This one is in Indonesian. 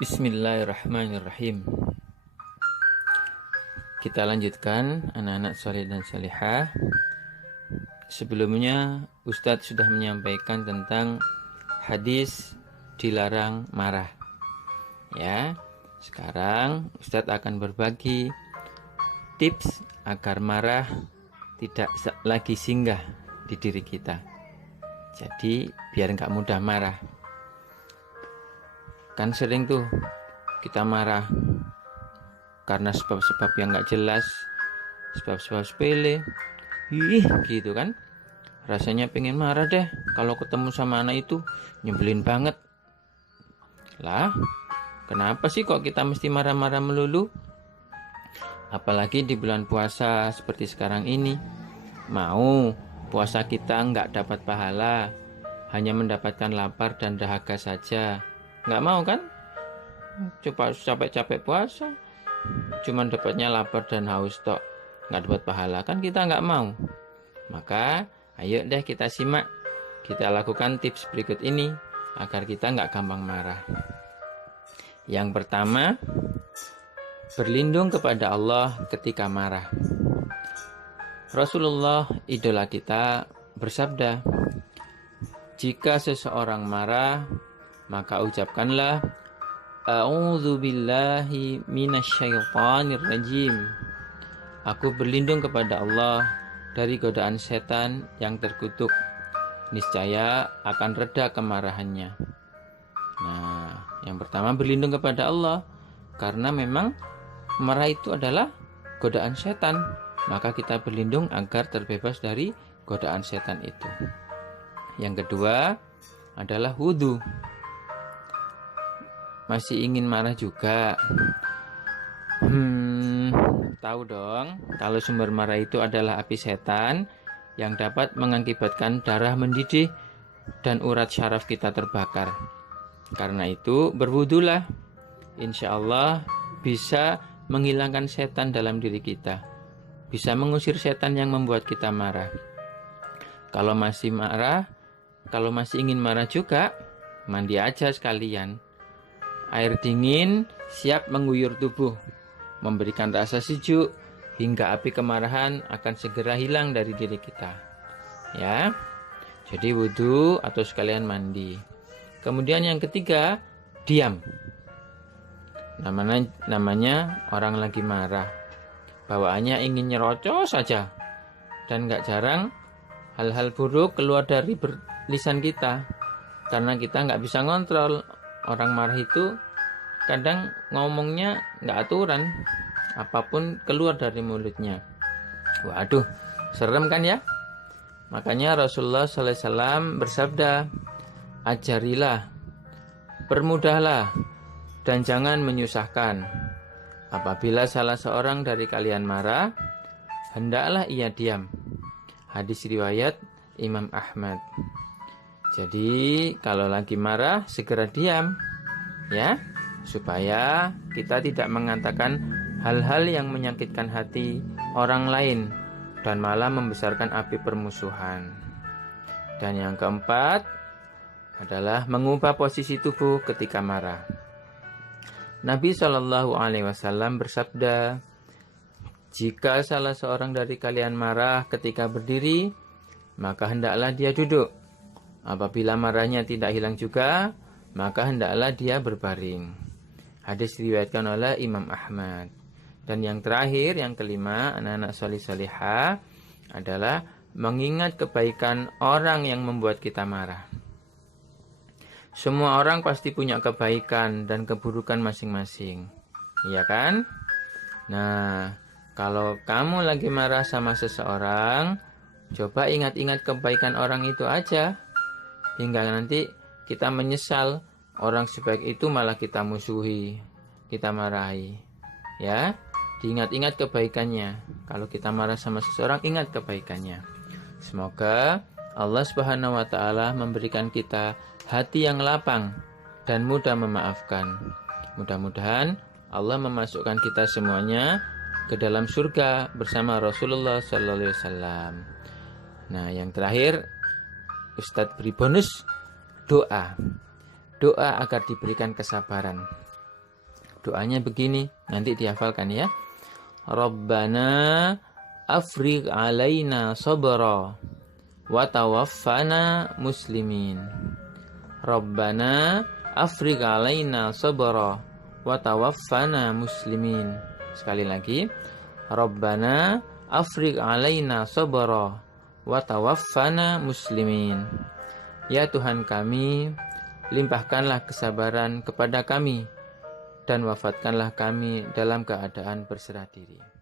Bismillahirrahmanirrahim. Kita lanjutkan anak-anak saleh dan salihah. Sebelumnya Ustadz sudah menyampaikan tentang hadis dilarang marah. Ya, sekarang Ustadz akan berbagi tips agar marah tidak lagi singgah di diri kita. Jadi biar nggak mudah marah. Kan sering tuh kita marah karena sebab-sebab yang nggak jelas, sebab-sebab sepele, gitu kan. Rasanya pengen marah deh kalau ketemu sama anak itu, nyebelin banget. Lah, kenapa sih kok kita mesti marah-marah melulu? Apalagi di bulan puasa seperti sekarang ini. Mau puasa kita nggak dapat pahala, hanya mendapatkan lapar dan dahaga saja. Nggak mau kan? Coba capek-capek puasa, cuman dapatnya lapar dan haus tok, nggak dapat pahala, kan kita nggak mau. Maka ayo deh kita simak, kita lakukan tips berikut ini agar kita nggak gampang marah. Yang pertama, berlindung kepada Allah ketika marah. Rasulullah idola kita bersabda, jika seseorang marah, maka ucapkanlah A'udzubillahi minasyaitonirrajim. Aku berlindung kepada Allah dari godaan setan yang terkutuk. Niscaya akan reda kemarahannya. Nah, yang pertama berlindung kepada Allah, karena memang marah itu adalah godaan setan. Maka kita berlindung agar terbebas dari godaan setan itu. Yang kedua adalah wudhu. Masih ingin marah juga? Tahu dong, kalau sumber marah itu adalah api setan yang dapat mengakibatkan darah mendidih dan urat syaraf kita terbakar. Karena itu berwudulah, insya Allah bisa menghilangkan setan dalam diri kita, bisa mengusir setan yang membuat kita marah. Kalau masih ingin marah juga, mandi aja sekalian. Air dingin siap mengguyur tubuh, memberikan rasa sejuk hingga api kemarahan akan segera hilang dari diri kita. Ya, jadi wudhu atau sekalian mandi. Kemudian yang ketiga, diam. Namanya orang lagi marah, bawaannya ingin nyerocos saja, dan gak jarang hal-hal buruk keluar dari lisan kita, karena kita gak bisa ngontrol. Orang marah itu kadang ngomongnya gak aturan, apapun keluar dari mulutnya. Waduh, serem kan ya? Makanya Rasulullah SAW bersabda, ajarilah, permudahlah, dan jangan menyusahkan. Apabila salah seorang dari kalian marah, hendaklah ia diam. Hadis riwayat Imam Ahmad. Jadi kalau lagi marah segera diam, ya, supaya kita tidak mengatakan hal-hal yang menyakitkan hati orang lain dan malah membesarkan api permusuhan. Dan yang keempat adalah mengubah posisi tubuh ketika marah. Nabi SAW bersabda, jika salah seorang dari kalian marah ketika berdiri, maka hendaklah dia duduk. Apabila marahnya tidak hilang juga, maka hendaklah dia berbaring. Hadis diriwayatkan oleh Imam Ahmad. Dan yang terakhir, yang kelima, anak-anak salih-salihah, adalah mengingat kebaikan orang yang membuat kita marah. Semua orang pasti punya kebaikan dan keburukan masing-masing, iya kan? Nah, kalau kamu lagi marah sama seseorang, coba ingat-ingat kebaikan orang itu aja, hingga nanti kita menyesal orang sebaik itu malah kita musuhi, kita marahi. Ya, diingat-ingat kebaikannya. Kalau kita marah sama seseorang, ingat kebaikannya. Semoga Allah Subhanahu wa Ta'ala memberikan kita hati yang lapang dan mudah memaafkan. Mudah-mudahan Allah memasukkan kita semuanya ke dalam surga bersama Rasulullah Sallallahu Alaihi Wasallam. Nah, yang terakhir, Ustadz beri bonus doa agar diberikan kesabaran. Doanya begini, nanti dihafalkan ya. Rabbana afrigh alaina sabra wa tawaffana muslimin. Rabbana afrigh alaina sabra wa tawaffana muslimin. Sekali lagi. Rabbana afrigh alaina sabra wa tawaffana muslimin. Ya Tuhan kami, limpahkanlah kesabaran kepada kami dan wafatkanlah kami dalam keadaan berserah diri.